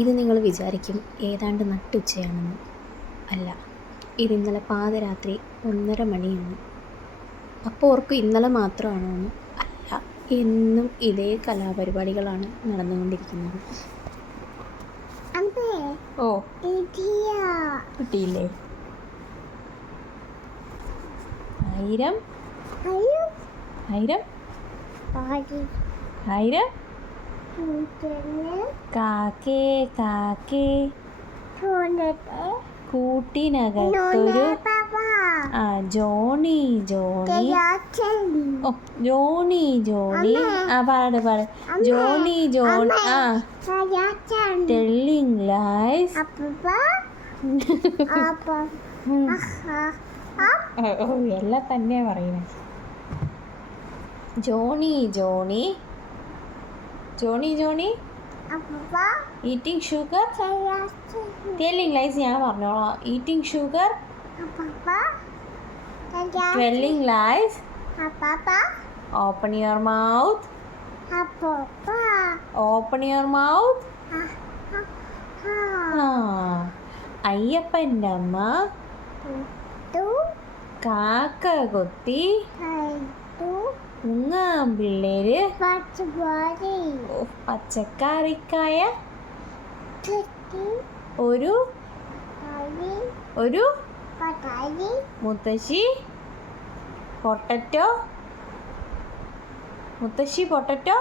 ഇത് നിങ്ങൾ വിചാരിക്കും ഏതാണ്ട് നട്ടുച്ചയാണെന്ന്. അല്ല, ഇതിന്നലെ പാതിരാത്രി 1:30 മണിയാണ്. അപ്പോൾ ഓർക്കും ഇന്നലെ മാത്രമാണോ എന്ന്. അല്ല, എന്നും ഇതേ കലാപരിപാടികളാണ് നടന്നുകൊണ്ടിരിക്കുന്നത്. ഓ, കിട്ടിയില്ലേ? 1000 1000 1000 കാക്കേ കാക്കേ കൂട്ടിനകത്തൊരു ജോണി ജോണി ഓ ജോണി ജോണി പാട് ജോണി ജോണി ടെല്ലിങ് ലൈസ് എല്ലാം തന്നെയാ പറയുന്നത്. Johny Johny Johny Johnny eating sugar telling lies ഞാൻ പറഞ്ഞോളാം. Eating sugar telling lies open your mouth open your mouth. അയ്യപ്പൻ്റെ അമ്മ കാക്ക കൊത്തി പിള്ളേര് പച്ചക്കറിക്കായ ഒരു ഒരു മുത്തശ്ശി പൊട്ടറ്റോ മുത്തശ്ശി പൊട്ടറ്റോ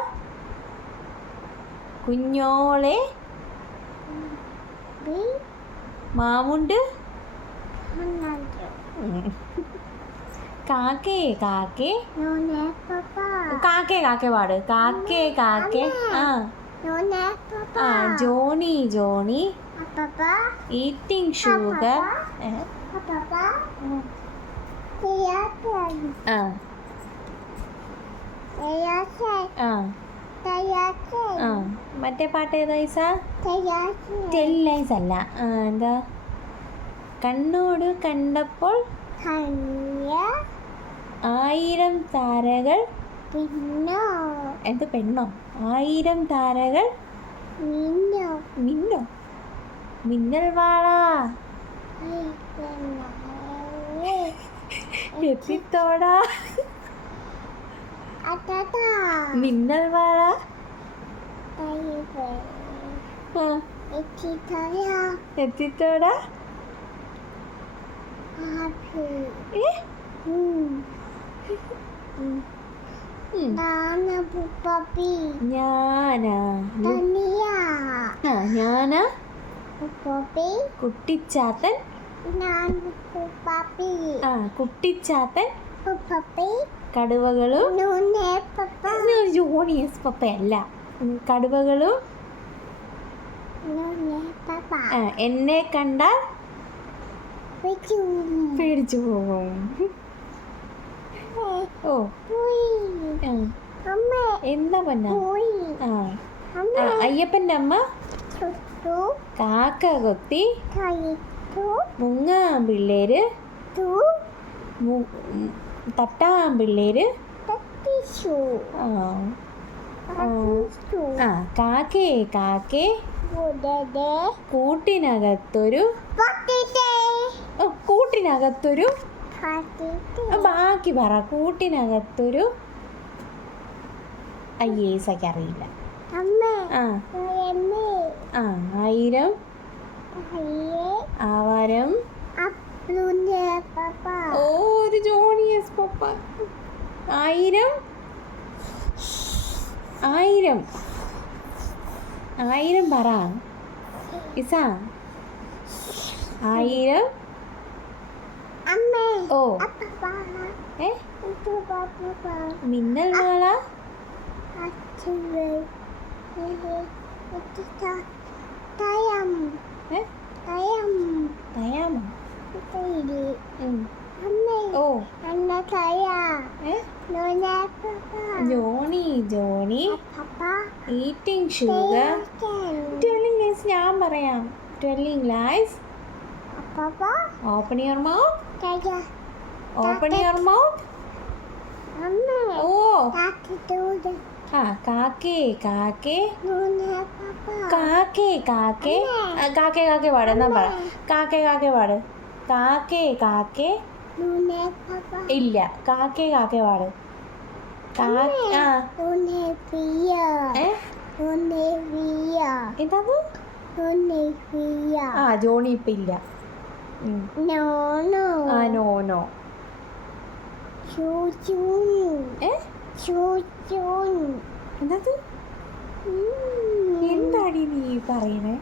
കുഞ്ഞോളെ മാമുണ്ട് കാക്കേ കാക്കേ കാക്കേ കാക്കേ പാട് കാക്കേ കാക്കേ ജോണി ജോണി ഈറ്റിംഗ് ഷുഗർ മറ്റേ പാട്ട് ഏതാ? ടെല്ലൈസ് അല്ല, എന്താ? കണ്ണോട് കണ്ടപ്പോൾ 1000 താരകൾ എന്ത് പെണ്ണോ? 1000 താരകൾ മിന്നോ മിന്നൽ വാള എത്തിത്തോടാ മിന്നൽ വാള എത്തിത്തോടാ ഞാനാ കുട്ടിച്ചാത്തൻ കുട്ടിച്ചാത്തൻ കടുവകളും ജോണിയസ് പപ്പയല്ല കടുവകളും എന്നെ കണ്ടാൽ പേടിച്ചു പോകും. ഓ എന്താ പറഞ്ഞ? അയ്യപ്പൻ്റെ അമ്മ കാക്ക കൊത്തി മുങ്ങാൻ പിള്ളേര് തട്ടാൻ പിള്ളേര് കാക്കേ കാക്കേ കൂട്ടിനകത്തൊരു കൂട്ടിനകത്തൊരു ബാക്കി പറ. കൂട്ടിനകത്തൊരു അയ്യേസൊക്കെ അറിയില്ല. 1000 ആവാരം ഒരു ജോണിയസ് പപ്പ 1000 പറ ഇസ 1000 ഓ മിന്നൽ വാള Johnny Johnny eating sugar telling lies ഞാൻ പറയാം. Telling lies open your mouth open your mouth. ഓ ആ കാക്കേ കാക്കേ കാക്കേ കാക്കേ കാക്കേ കാക്കേ പാട് എന്നാ പറ കാക്കേ കാക്കേ പാട് കാക്കേ കാക്കേ ഇല്ല കാക്കേ കാക്കേ പാട് എന്താ ആ ജോണി ഇപ്പം ഇല്ല ആ നോ നോ എന്താ എന്താടി നീ പറയണേ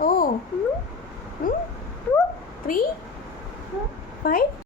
ഓ 3 5